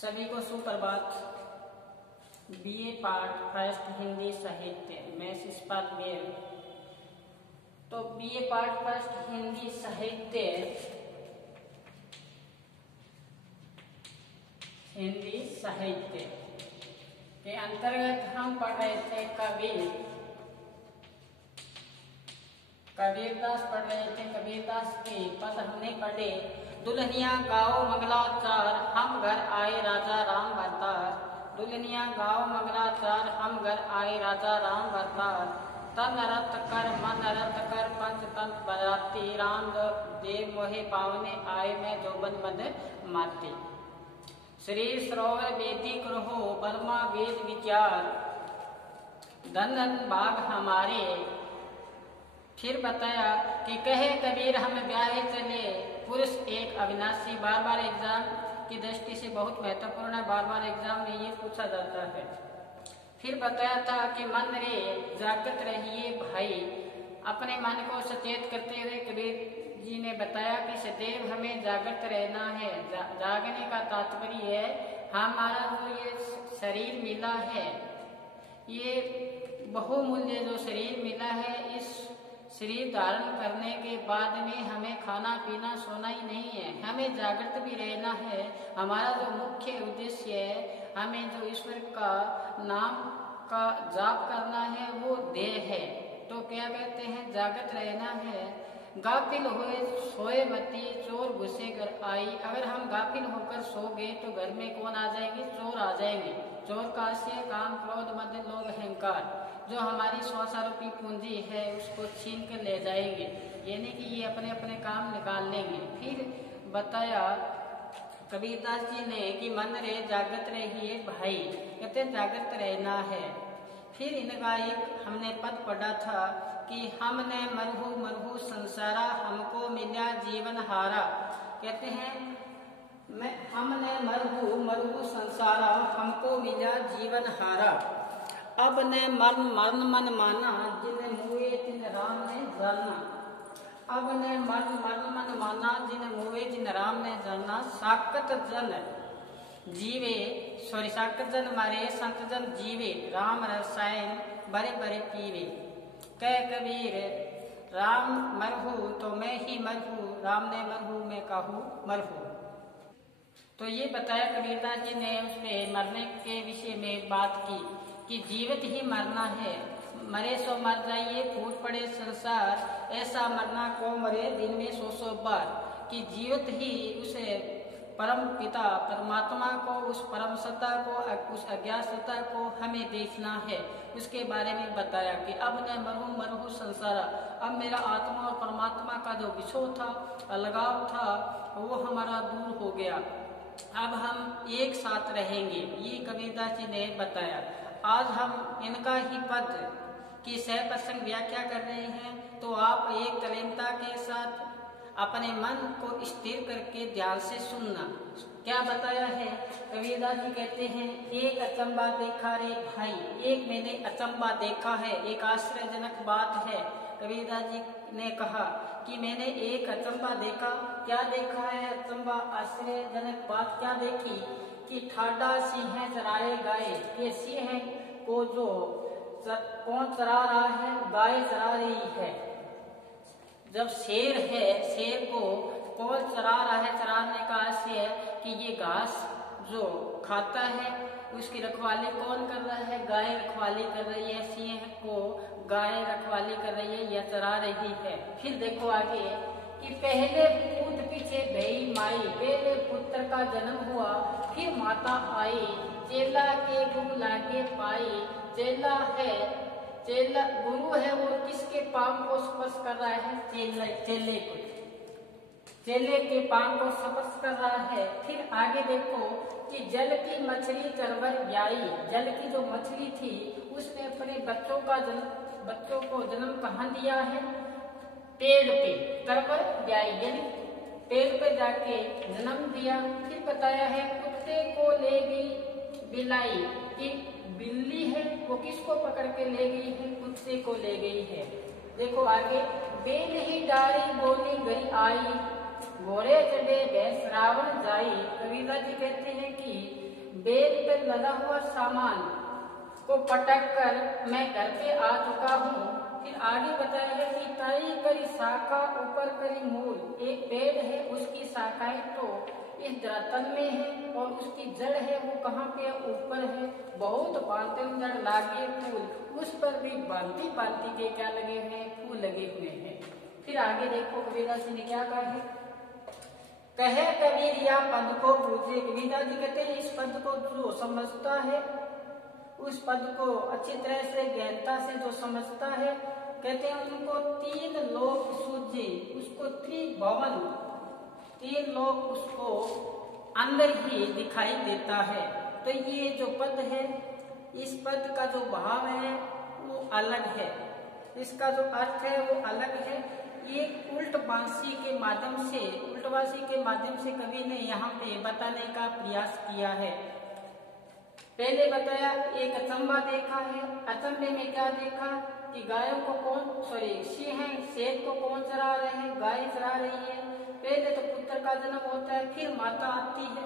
सभी को सुप्रभात। बीए पार्ट फर्स्ट हिंदी साहित्य मैं शिषपाल मेर। तो बीए पार्ट फर्स्ट हिंदी साहित्य के अंतर्गत हम पढ़ रहे थे कबीरदास पढ़ रहे थे। कबीरदास के पद हमने पढ़े। दुल्हनिया गाओ मंगलाचार, हम घर आए राजा राम भरतार। दुल्हनिया गाओ मंगलाचार, हम घर आए राजा राम भरतार। तन रत कर मन रत कर, पंच तंत्र बजाती। राम देव मोहे पावने, आए मैं जोबन मद माती। श्री सरोवर वेदिक रहो, बर्मा वेद विचार। धन धन भाग हमारे। फिर बताया कि कहे कबीर हम ब्याहे चले, पुरुष एक अविनाशी। बार बार एग्जाम की दृष्टि से बहुत महत्वपूर्ण है, बार बार एग्जाम में ये पूछा जाता है। फिर बताया था कि मन रे जागृत रहिए भाई। अपने मन को सचेत करते हुए कबीर जी ने बताया कि सदैव हमें जागृत रहना है। जागने का तात्पर्य है हमारा जो ये शरीर मिला है, ये बहुमूल्य जो शरीर मिला है, इस शरीर धारण करने के बाद में हमें खाना पीना सोना ही नहीं है, हमें जागृत भी रहना है। हमारा जो मुख्य उद्देश्य है, हमें जो ईश्वर का नाम का जाप करना है, वो देह है। तो क्या कहते हैं, जागृत रहना है। गाफिल हुए सोए मती, चोर घुसे घर आई। अगर हम गाफिल होकर सो गए तो घर में कौन आ जाएंगे, चोर आ जाएंगे। चोर का आशय काम क्रोध मद लोभ अहंकार, जो हमारी स्वासारूपी पूंजी है उसको छीन कर ले जाएंगे, यानी कि ये अपने अपने काम निकाल लेंगे। फिर बताया कबीरदास जी ने कि मन रे जागृत रहिए भाई, कहते जागृत रहना है। फिर इनका एक हमने पद पढ़ा था कि हमने मरहु मरहु संसारा, हमको मिला जीवन हारा। कहते हैं हमने मरहु मरहु संसारा, हमको मिला जीवन हारा। अब ने मरण मरण मन माना, जिन मुए जिन राम ने जाना। अब ने मरण मरण मन माना, जिन मुए जिन राम ने जाना। साकत जन जीवे, साकत जन मरे, संत जन जीवे। राम रसायन बड़े बड़े पीवे। कह कबीर राम मरहु तो मैं ही मरहु, राम ने मरहु मैं कहूँ मरहु। तो ये बताया कबीरदास जी ने उसपे मरने के विषय में बात की कि जीवित ही मरना है। मरे सो मर जाइए, फूट पड़े संसार, ऐसा मरना को मरे दिन में 100 बार। कि जीवित ही उसे परम पिता परमात्मा को, उस परम सत्ता को, उस अज्ञात सत्ता को हमें देखना है। उसके बारे में बताया कि अब न मरहु मरहु संसारा। अब मेरा आत्मा और परमात्मा का जो विछोह था, अलगाव था, वो हमारा दूर हो गया। अब हम एक साथ रहेंगे, ये कबीरदास जी ने बताया। आज हम इनका ही पद की सहप्रसंग व्याख्या कर रहे हैं, तो आप एक तल्लीनता के साथ अपने मन को स्थिर करके ध्यान से सुनना। क्या बताया है, कबीरदास जी कहते हैं एक अचंबा देखा रे भाई। एक मैंने अचंबा देखा है, एक आश्चर्यजनक बात है। कबीरदास जी ने कहा कि मैंने एक अचंबा देखा। क्या देखा है अचंबा, आश्चर्यजनक बात क्या देखी कि ठाडा सिंह चराए गाय। ये सिंह को जो कौन चरा रहा है, गाय चरा रही है। जब शेर है, शेर को कौन चरा रहा है, चराने का आशय है कि ये घास जो खाता है उसकी रखवाली कौन कर रहा है, गाय रखवाली कर रही है। सिंह को गाय रखवाली कर रही है या चरा रही है। फिर देखो आगे कि पहले पूत पीछे भई माई, पहले पुत्र का जन्म हुआ फिर माता आई। चेला के गुरु लागे पाई। चेला है, चेला गुरु है, वो किसके पांव को स्पर्श कर रहा है, चेले को, चेले के पांव को स्पर्श कर रहा है। फिर आगे देखो कि जल की मछली तरवर ब्याई। जल की जो मछली थी उसने अपने बच्चों को जन्म कहाँ दिया है, पेड़ पे, तरवर ब्याई यानी पेड़ पे जाके जन्म दिया। फिर बताया है कुत्ते को ले गई बिलाई, कि बिल्ली है वो किसको पकड़ के ले गई है, कुत्ते को ले गई है। देखो आगे बेल ही डारी बोली गई आई, घोड़े चढ़े भैंस रावण जाई। कबीरदास जी कहते हैं कि बेल पे लदा हुआ सामान को पटक कर मैं घर पे आ चुका हूँ। फिर आगे बताया है कि ताई करी शाखा ऊपर करी मूल, एक पेड़ है उसकी शाखाएं तो इस धरातल में है और उसकी जड़ है वो कहाँ पे ऊपर है। बहुत बांतन जड़ लागे फूल, उस पर भी बांती बांती के क्या लगे हुए हैं, फूल लगे हुए हैं। फिर आगे देखो कबीरदास जी ने क्या कहा है, कहे कबीर या पद को पूछे। कबीरदास जी कहते हैं इस पद को जो समझता है, उस पद को अच्छी तरह से गहनता से जो समझता है, कहते हैं उनको तीन लोक सूझे, उसको त्रिभुवन, तीन लोक उसको अंदर ही दिखाई देता है। तो ये जो पद है, इस पद का जो भाव है वो अलग है, इसका जो अर्थ है वो अलग है। ये उल्टवासी के माध्यम से, उल्टवासी के माध्यम से कवि ने यहाँ पे बताने का प्रयास किया है। पहले बताया एक अचंबा देखा है, अचंबे में क्या देखा कि गायों को सिंह शेर को कौन चरा रहे हैं, गाय चरा रही है। पहले तो पुत्र का जन्म होता है, फिर माता आती है।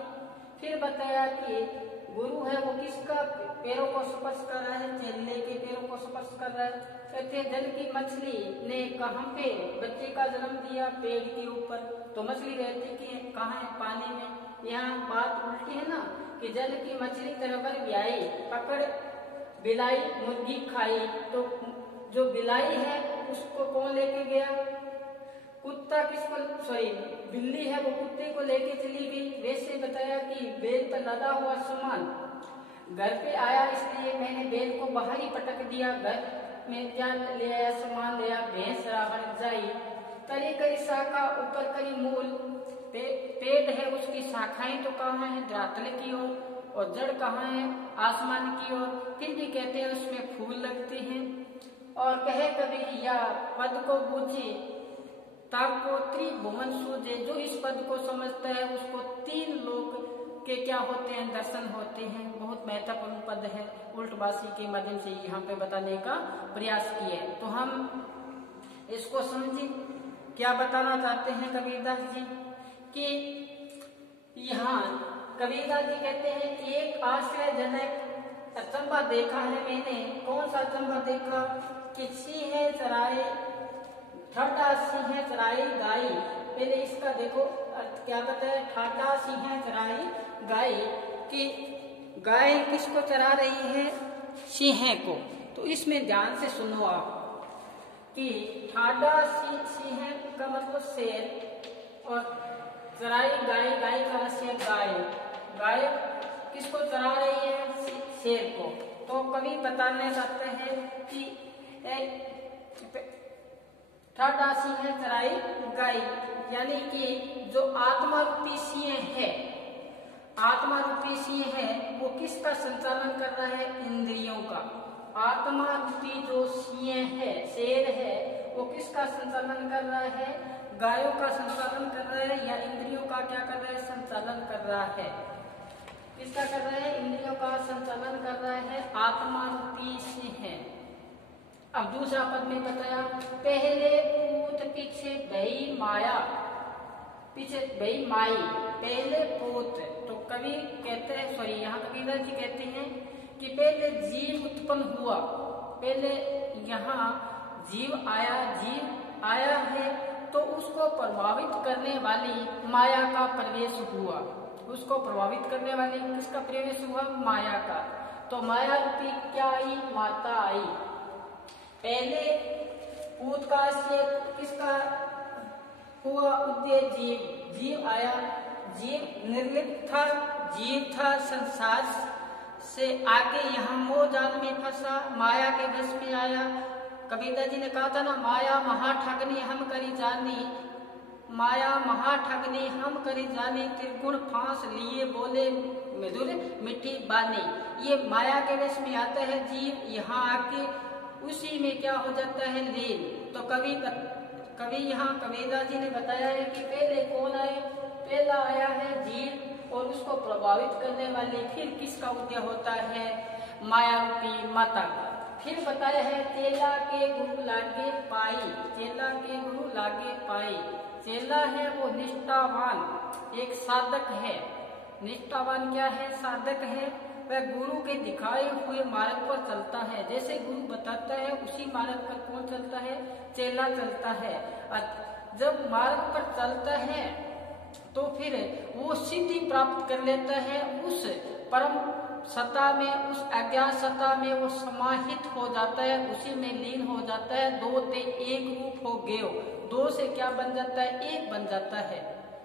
फिर बताया कि गुरु है वो किसका पैरों को स्पर्श कर रहा है, चेले के पैरों को स्पर्श कर रहा है। कहते हैं जल की मछली ने कहाँ पे बच्चे का जन्म दिया, पेड़ के ऊपर। तो मछली रहती कि कहाँ है, पानी में। यहाँ बात उल्टी है ना कि जल की मछली तरवर ब्याई, पकड़ बिलाई मुर्गी खाई। तो जो बिलाई है उसको कौन लेके गया, कुत्ता किसको बिल्ली है वो कुत्ते को लेके चली गई। वैसे बताया कि बेल पर लदा हुआ सामान घर पे आया, इसलिए मैंने बेल को बाहर ही पटक दिया। घर में क्या ले आया, सामान ले आया, भैंस रावण जाई। तरी करी शाखा ऊपर करी मूल, पेड़ है उसकी शाखाएं तो कहाँ है, धरातल की ओर, और जड़ कहाँ है, आसमान की ओर। फिर भी कहते हैं उसमें फूल लगते हैं। और कहे कबीर या पद को बूझे तब को त्रिभुवन सूझे, जो इस पद को समझता है उसको तीन लोक के क्या होते हैं, दर्शन होते हैं। बहुत महत्वपूर्ण पद है, उल्टवासी के माध्यम से यहाँ पे बताने का प्रयास किए। तो हम इसको समझे क्या बताना चाहते हैं कबीरदास जी कि यहाँ कबीरदास जी कहते हैं एक आश्चर्यजनक अचंबा देखा है मैंने। कौन सा अचंबा देखा कि सिंह चराए, ठाटा सिंह चराई गाय। पहले इसका देखो अर्थ क्या बताया, ठाटा सिंह चराई गाय, कि गाय किसको चरा रही है, सिंह को। तो इसमें ध्यान से सुनो आप कि ठाटा सिंह का मतलब शेर और चराई गाय, गाय का मतलब गाय। गाय किसको चरा रही है, शेर को। तो कवि बताने चाहते हैं कि ठाटा सिंह चराई गाय, यानी कि जो आत्मा रूपी सिंह है, आत्मा रूपी सिंह है वो किसका संचालन कर रहा है, इंद्रियों का। आत्मा रूपी जो सिंह है, शेर है, वो किसका संचालन कर रहा है, गायों का संचालन कर रहा है, या इंद्रियों का क्या कर रहा है, संचालन कर रहा है। किसका कर रहा है, इंद्रियों का संचालन कर रहा है आत्मा रूपी सिंह। अब दूसरा पद में बताया पहले पूत पीछे भई माया, पीछे भई माई, पहले पूत। तो कवि कहते हैं, यहाँ कबीरदास जी कहते हैं कि पहले जीव उत्पन्न हुआ, पहले यहाँ जीव आया है, तो उसको प्रभावित करने वाली माया का प्रवेश हुआ। उसको प्रभावित करने वाली किसका प्रवेश हुआ, माया का। तो माया रूपी क्या आई, माता आई। पहले पूत का से किसका हुआ उदय, जीव आया। जीव निर्लिप्त था, जीव था, संसार से आके यहाँ मोह जाल में फंसा, माया के वश में आया। कबीरदास जी ने कहा था ना, माया महाठगनी हम करी जानी, माया महाठगनी हम करी जानी, त्रिगुण फांस लिए बोले मधुर मिठी बानी। ये माया के वश में आता है जीव, यहाँ आके उसी में क्या हो जाता है, लीन। तो कवि यहाँ कबीरदास जी ने बताया है कि पहले कौन आए, पहला आया है जीव, और उसको प्रभावित करने वाली फिर किसका उदय होता है, माया रूपी माता का। फिर बताया है चेला के गुरु लागे पाई, चेला के गुरु लागे पाई। चेला है वो निष्ठावान एक साधक है, निष्ठावान क्या है? साधक है। वह गुरु के दिखाए हुए मार्ग पर चलता है। जैसे गुरु बताता है उसी मार्ग पर कौन चलता है? चेला चलता है। जब मार्ग पर चलता है तो फिर वो सिद्धि प्राप्त कर लेता है। उस परम सत्ता में, उस अज्ञात सत्ता में वो समाहित हो जाता है, उसी में लीन हो जाता है। दो ते एक रूप हो गयो। दो से क्या बन जाता है? एक बन जाता है।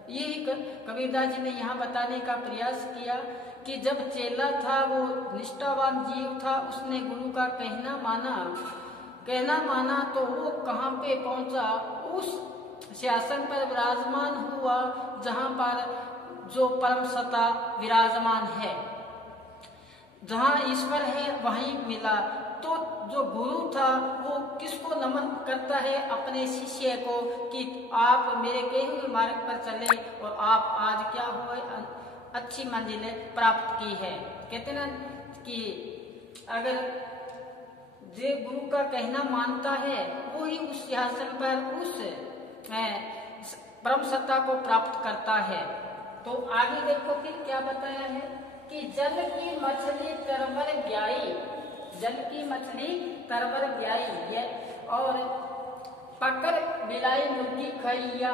यही कबीरदास जी ने यहाँ बताने का प्रयास किया कि जब चेला था, वो निष्ठावान जीव था, उसने गुरु का कहना माना तो वो कहाँ पे पहुंचा? उस सिंहासन पर विराजमान हुआ जहाँ पर जो परम सत्ता विराजमान है, जहाँ ईश्वर है वहीं मिला। तो जो गुरु था वो किसको नमन करता है? अपने शिष्य को, कि आप मेरे कहे हुए मार्ग पर चले और आप आज क्या हुए? अच्छी मंजिलें प्राप्त की है। कहते ना कि अगर जो गुरु का कहना मानता है वो ही उस सिंहासन पर उस परम सत्ता को प्राप्त करता है। तो आगे देखो फिर क्या बताया है कि जल की मछली तरवर ब्याई, जल की मछली तरवर ब्याई, और पकड़ बिलाई मुर्गी खैया,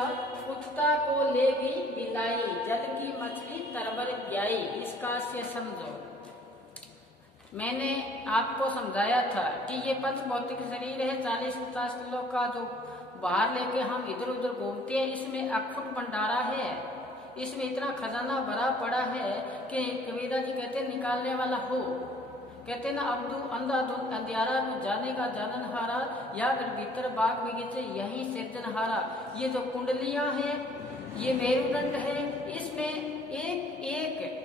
कुत्ता को ले गई बिलाई। जल की मछली तरवर ब्याई, इसका से समझो। मैंने आपको समझाया था कि ये पंच भौतिक शरीर है, 40-50 किलो का, जो बाहर लेके हम इधर उधर घूमते हैं। इसमें अखुट भंडारा है, इसमें इतना खजाना भरा पड़ा है कि कबीरदास जी कहते निकालने वाला हो। कहते ना अब्दू अंधाधुन अंधियारा तू जानेगा जाननहारा, या घर भीतर बाग बगीचे यही सिरजनहारा। ये जो कुंडलियां हैं, ये मेरुदंड है, इसमें एक एक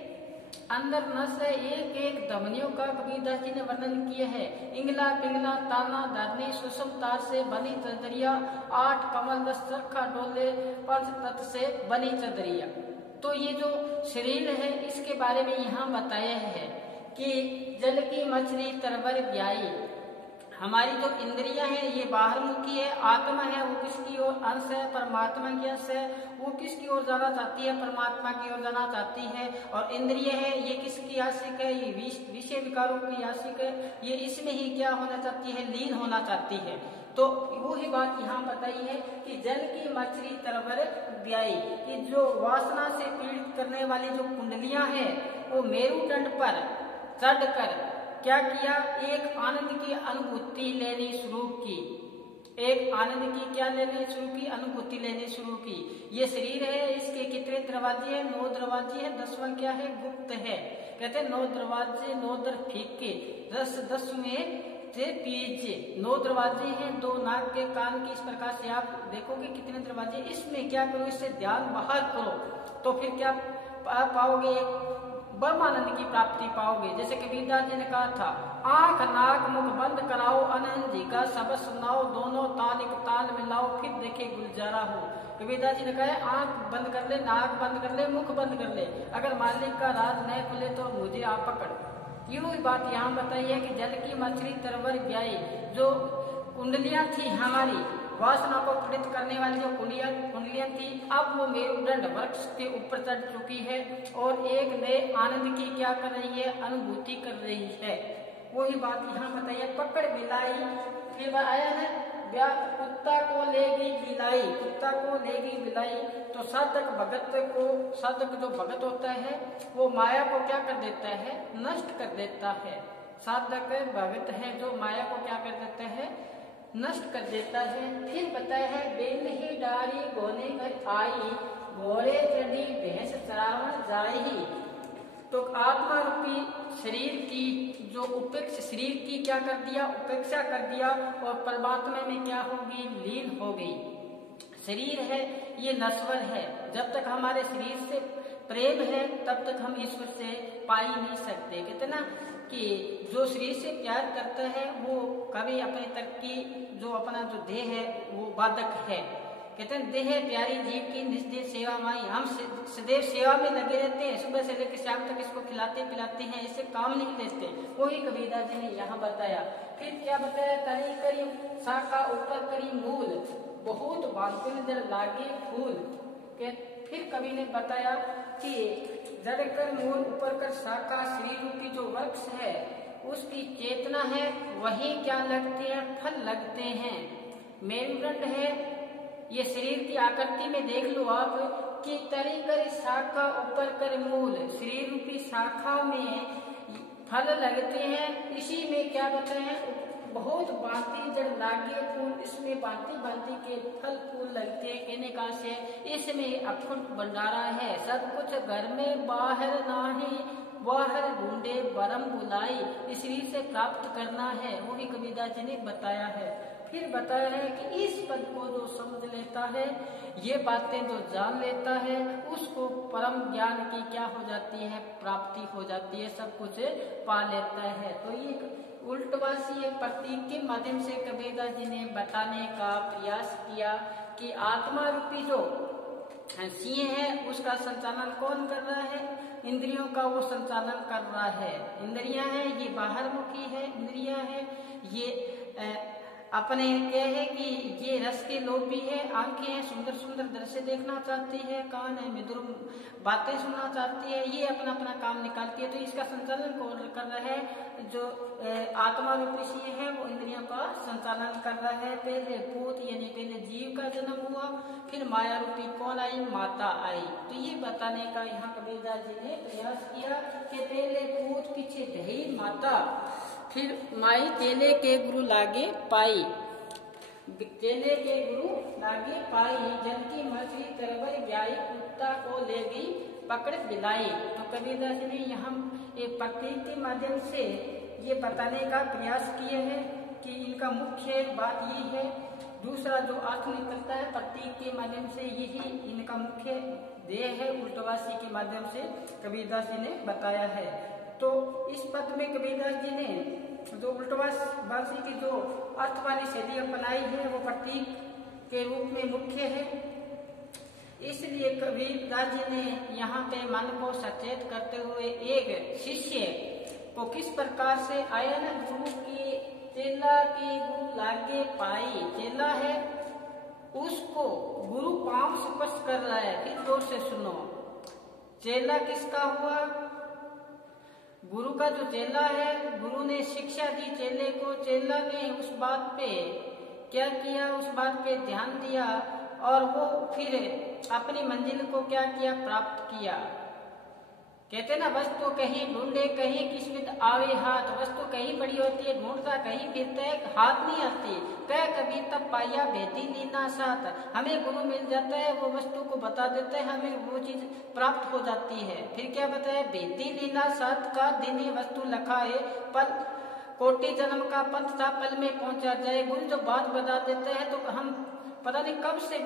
अंदर नस है, एक एक धमनियों का कबीरदास जी ने वर्णन किया है। इंगला पिंगला ताना धरनी सुषम तार से बनी चदरिया, 8 कमल 10 चरखा डोले, 5 तत्व से बनी चदरिया। तो ये जो शरीर है इसके बारे में यहाँ बताया है कि जल की मछली तरवर ब्याई। हमारी जो इंद्रियां हैं ये बाहर मुखी है, आत्मा है वो किसकी ओर अंश है? परमात्मा की अंश है। वो किसकी ओर जाना चाहती है? परमात्मा की ओर जाना चाहती है। और इंद्रिय है ये किसकी आशिक है? ये विषय विकारों की आशिक है। ये इसमें ही क्या होना चाहती है? लीन होना चाहती है। तो वो ही बात यहाँ बताई है कि जल की मछली तरवर ब्याई, कि जो वासना से पीड़ित करने वाली जो कुंडलियां हैं वो मेरुदंड पर चढ़कर क्या किया? एक आनंद की अनुभूति लेनी शुरू की। एक आनंद की क्या लेनी शुरू की? अनुभूति लेनी शुरू की। ये शरीर है, इसके कितने दरवाजे हैं? 9 दरवाजे हैं। 10वां क्या है? गुप्त है। कहते हैं 9 दरवाजे 9 दर फीके, 10 में से पीछे। 9 दरवाजे हैं, 2 नाक के कान की। इस प्रकार से आप देखोगे कितने दरवाजे। इसमें क्या करो? इससे ध्यान बाहर करो तो फिर क्या पाओगे? ब्रह्मानंद की प्राप्ति पाओगे। जैसे कबीरदास जी ने कहा था, आंख नाक मुख बंद कराओ, अनंत जी का सबद सुनाओ, दोनों ताल एक ताल मिलाओ, फिर देखे गुलजारा हो। कबीरदास जी ने कहा है आंख बंद कर ले, नाक बंद कर ले, मुख बंद कर ले, अगर मालिक का राज न खुले तो मुझे आप पकड़। यूं ही बात यहाँ बताई है कि जल की मछली तरवर ब्याई। जो कुंडलियां थी हमारी, वासना को पीड़ित करने वाली जो कुंडलियां थी, अब वो मेरुदंड वृक्ष के ऊपर चढ़ चुकी है और एक नए आनंद की क्या कर रही है? अनुभूति कर रही है। वही बात यहाँ बताइए। पकड़ बिलाई, फिर आया ना कुत्ता को लेगी बिलाई, कुत्ता को लेगी बिलाई। तो साधक जो भगत होता है वो माया को क्या कर देता है? नष्ट कर देता है। साधक भगत है जो माया को क्या कर देता है? नष्ट कर देता है। फिर बताया है बेल ही डारी गोने घर आई, घोड़े चढ़ी भैंस चरावन जाई। तो आत्मा रूपी शरीर की जो उपेक्षा, शरीर की क्या कर दिया? उपेक्षा कर दिया और परमात्मा में क्या होगी? लीन हो गई। शरीर है ये नश्वर है। जब तक हमारे शरीर से प्रेम है तब तक हम ईश्वर से पा ही नहीं सकते। कहते ना कि जो शरीर से प्यार करता है वो कभी अपने तक की जो अपना जो देह है वो बाधक है। कहते हैं देह प्यारी जीव की निस्देह सेवा माई। हम सदैव सेवा में लगे रहते हैं, सुबह से लेकर शाम तक इसको खिलाते पिलाते हैं, इससे काम नहीं लेते। वही कबीरदास जी ने यहाँ बताया। फिर क्या बताया? तरी करी शाखा ऊपर करी मूल, बहुत बांधुल जर लागे फूल। फिर कवि ने बताया कि जड़ कर मूल ऊपर कर शाखा शरीर रूपी जो वृक्ष है उसकी चेतना है, वही क्या लगते हैं, फल लगते हैं। मेरुदंड है, ये शरीर की आकृति में देख लो आप कि तरी कर शाखा ऊपर कर मूल, शरीर रूपी शाखा में फल लगते हैं। इसी में क्या बताए, बहुत भांति जड़ लागे फूल, इसमें भांति भांति के फल फूल लगते हैं। कहने का से इसमें अखंड भंडारा है, सब कुछ घर में बाहर नाही, बाहर ढूंढे बरम बुलाई, इस शरीर से प्राप्त करना है, वो भी कबीरदास जी ने बताया है। फिर बताया है कि इस पद को जो समझ लेता है, ये बातें जो जान लेता है, उसको परम ज्ञान की क्या हो जाती है, प्राप्ति हो जाती है, सब कुछ पा लेता है। तो ये उल्टवासी प्रतीक के माध्यम से कबीरदास जी ने बताने का प्रयास किया कि आत्मा रूपी जो सिंह है उसका संचालन कौन कर रहा है, इंद्रियों का वो संचालन कर रहा है। इंद्रियां हैं ये बाहर मुखी है, इंद्रियां हैं ये अपने क्या है कि ये रस के लोभी है, आंखें हैं सुंदर सुंदर दृश्य देखना चाहती है, कान है मधुर बातें सुनना चाहती है, ये अपना अपना काम निकालती है। तो इसका संचालन कौन कर रहा है, जो आत्मा रूपी सिंह है वो इंद्रियों का संचालन कर रहा है। पहले पूत यानी पहले जीव का जन्म हुआ, फिर माया रूपी कौन आई, माता आई। तो ये बताने का यहाँ कबीरदास जी ने प्रयास किया कि पहले पूत पीछे दही माता, फिर माई चेले के गुरु लागे पाई, चेले के गुरु लागे पाई, जल की मछली तरवर ब्याई, कुत्ता को ले गई पकड़ बिलाई। तो कबीरदास जी ने यहाँ एक प्रतीक के माध्यम से ये बताने का प्रयास किए हैं कि इनका मुख्य बात यही है। दूसरा जो अर्थ निकलता है प्रतीक के माध्यम से, यही इनका मुख्य ध्येय है, उल्टवासी के माध्यम से कबीरदास जी ने बताया है। तो इस पद में कबीरदास जी ने जो उल्टवासी की जो अर्थ वाली शैली अपनाई है वो प्रतीक के रूप में मुख्य है। इसलिए कबीरदास जी ने यहाँ पे मन को सचेत करते हुए एक शिष्य को किस प्रकार से आया न, गुरु की चेला की गुरु लागे पाई, चेला है उसको गुरु पांव स्पर्श कर रहा है। फिर जोर से सुनो, चेला किसका हुआ, गुरु का जो चेला है, गुरु ने शिक्षा दी चेले को, चेला ने उस बात पे क्या किया, उस बात पे ध्यान दिया और वो फिर अपनी मंजिल को क्या किया, प्राप्त किया। कहते ना वस्तु कहीं ढूंढे कहीं किस्मत आवे हाथ, वस्तु कहीं पड़ी होती है ढूंढता कहीं फिरता है, हाथ नहीं आती। कह कभी तब पाया बेटी लीना साथ, हमें गुरु मिल जाता है, वो वस्तु को बता देता है, हमें वो चीज प्राप्त हो जाती है। फिर क्या बताया, बेटी लीना साथ का दिन वस्तु लखा है, पर कोटि जन्म का पंथ था पल में पहुंचा जाए। गुरु जो बात बता देते हैं तो हम पता नहीं कब से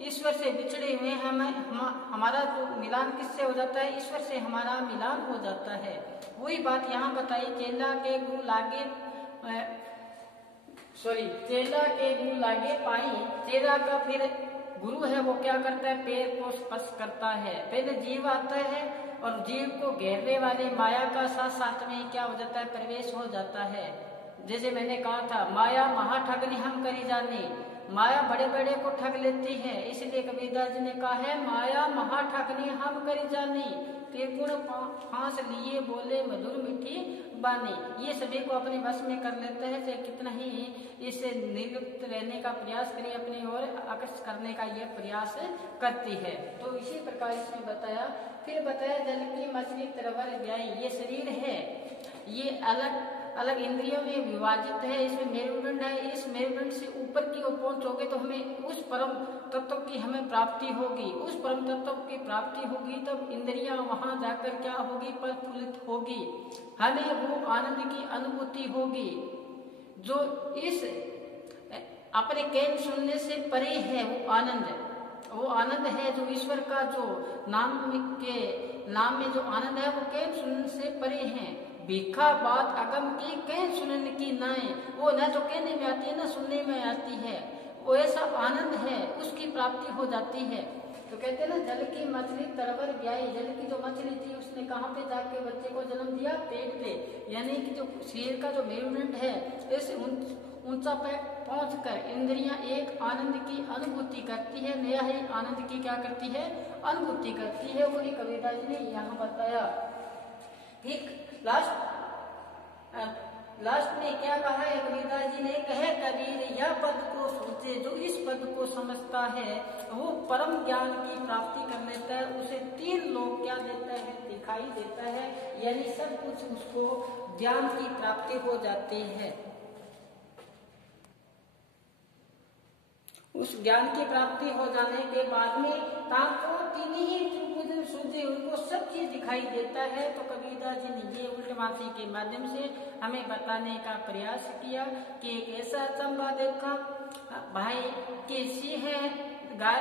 ईश्वर से बिछड़े हुए हमारा जो मिलान किससे हो जाता है, ईश्वर से हमारा मिलान हो जाता है। वही बात यहाँ बताई, चेला के गुरु लागे चेला के गुरु लागे पाई। चेला का फिर गुरु है वो क्या करता है, पैर को स्पर्श करता है। पहले जीव आता है और जीव को घेरने वाली माया का साथ साथ में क्या हो जाता है, प्रवेश हो जाता है। जैसे मैंने कहा था, माया महाठगनी हम करी जानी, माया बड़े बड़े को ठग लेती है। इसलिए कबीरदास जी ने कहा है, माया महाठगनी हम करी जानी, त्रिगुण फांस लिए बोले मधुर मीठी बानी। ये सभी को अपने वश में कर लेते हैं, चाहे कितना ही इससे निर्लिप्त रहने का प्रयास करें, अपनी ओर आकर्षित करने का ये प्रयास करती है। तो इसी प्रकार इसमें बताया। फिर बताया जल की मछली तरवर ब्याई, ये शरीर है ये अलग अलग इंद्रियों में विभाजित है, इसमें मेरुदंड है। इस मेरुदंड से ऊपर की ओर पहुंचोगे तो हमें उस परम तत्व की हमें प्राप्ति होगी। उस परम तत्व की प्राप्ति होगी तब इंद्रियां वहां जाकर क्या होगी, प्रफुल्लित होगी, हमें वो आनंद की अनुभूति होगी जो इस अपने कैन सुनने से परे है। वो आनंद है जो ईश्वर का जो नाम में जो आनंद है वो कैन सुनने से परे है। भीखा बात अगम की कह सुनने की नाए, वो न तो कहने में आती है न सुनने में आती है, वो ऐसा आनंद है उसकी प्राप्ति हो जाती है। तो कहते हैं ना, जल की मछली तरवर ब्याई, जल की जो मछली थी उसने कहाँ पे जाके बच्चे को जन्म दिया, पेट पे। यानी कि जो शरीर का जो मेरुदंड है ऐसे ऊंचा पे पहुंचकर इंद्रियां एक आनंद की अनुभूति करती है, नया ही आनंद की क्या करती है, अनुभूति करती है, वही कबीरदास जी ने यहाँ बताया। फिर लास्ट में क्या कहा है कबीरदास जी ने, कहे कबीर यह पद को सोचे, जो इस पद को समझता है वो परम ज्ञान की प्राप्ति कर लेता है, उसे 3 लोग क्या देता है, दिखाई देता है, यानी सब कुछ उसको ज्ञान की प्राप्ति हो जाती है। उस ज्ञान की प्राप्ति हो जाने के बाद में ताको 3 ही सूझे, उनको सब चीज दिखाई देता है। तो कबीरदास जी ने ये उल्टवासी के माध्यम से हमें बताने का प्रयास किया कि एक ऐसा अचंबा देखा भाई कि सिंह गाय,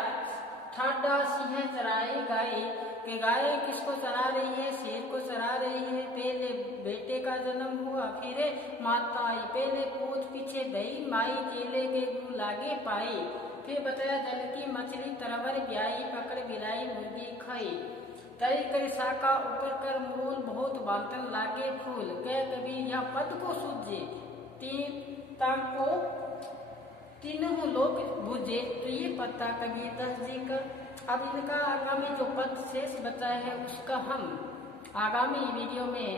ठाडा सिंह चराए गाय, कि गाय किसको चरा रही है, शेर को चरा रही है। पहले बेटे का जन्म हुआ, फिर माता आई, पहले पूछ पीछे दही माई, चेले के गुरु लागे पाई। फिर बताया जल की मछली तरवर ब्याई, पकड़ बिलाई मुर्गी खाई, तई कर शाखा ऊपर कर मूल, बहुत बांतन लागे फूल। कह कबीर यह पद को सूझे, 3 लोग बुझे। तो ये पता कबीरदास जी का। अब इनका आगामी जो पद शेष बचा है उसका हम आगामी वीडियो में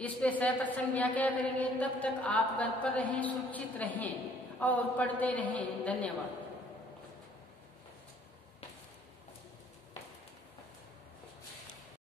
इस पे सप्रसंग व्याख्या करेंगे। तब तक आप घर पर रहें, सुरक्षित रहें और पढ़ते रहें। धन्यवाद।